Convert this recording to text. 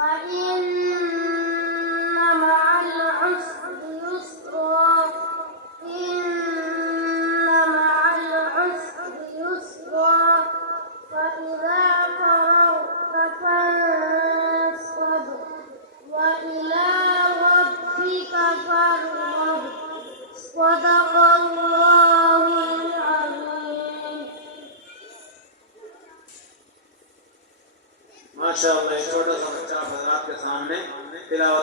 فإن مع العسر يسرا إن مع العسر يسرا فإذا فرغت فانصب وإلى ربك فارغب صدق الله العظيم. माशाअल्लाह, एक छोटा सा बच्चा आप हज़रात के सामने तिलावत